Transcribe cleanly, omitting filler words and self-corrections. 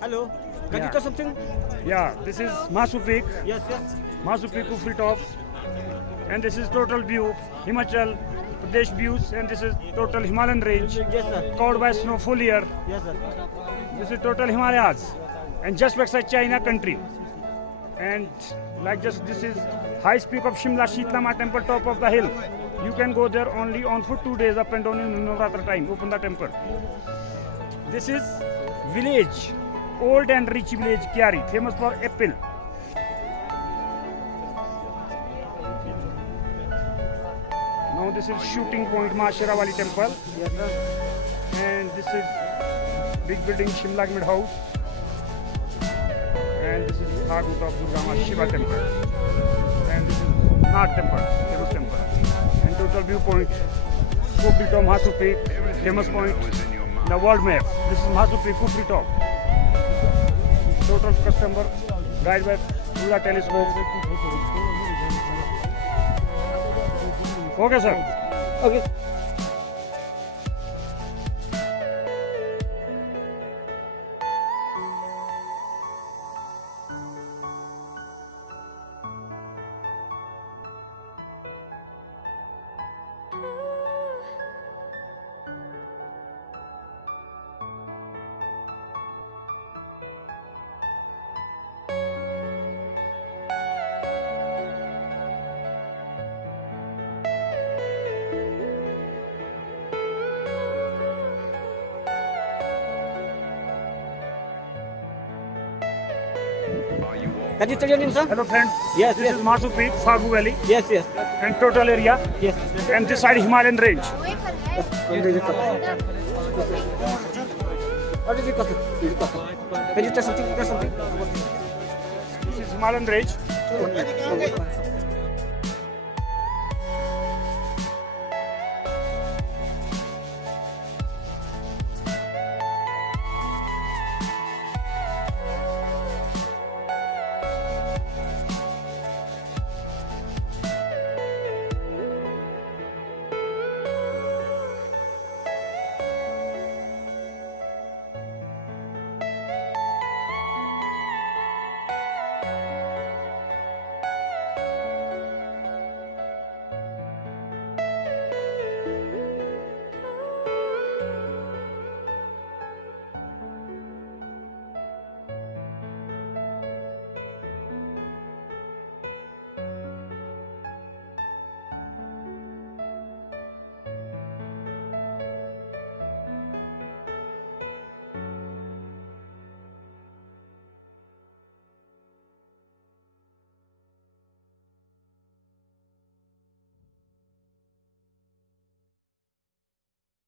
Hello. Can you tell something? Yeah, this is Masu Peak, Yes, yes. Masu Peak Kufri top, and this is total view Himachal Pradesh views, and this is total Himalayan range Yes, sir. covered by snowfall here. Yes, sir. This is total Himalayas, and just beside China country, and like just this is highest peak of Shimla Shitlama temple, top of the hill. You can go there only on foot 2 days up and down in Navratra time. Open the temple. This is village, old and rich village Kyari, famous for apple. Now this is shooting point Ma Sherawali temple, Yes, sir. and this is big building Shimla Mid house, and this is Bhagut of Durga Ma Shiva temple, and this is Nath temple, famous temple, and total viewpoint Kufri top Masu Peak, famous point, the world map. This is Masu Peak Kufri top. Total customer guide by Lula telescope. Okay, sir. Okay. Can you tell your name, sir? Hello, friends. Yes, This yes. is Masu Peak, Fagu Valley, Yes, yes. and total area, Yes. and this side Himalayan range. What is it cost? Can you tell something? This is Himalayan range. Okay.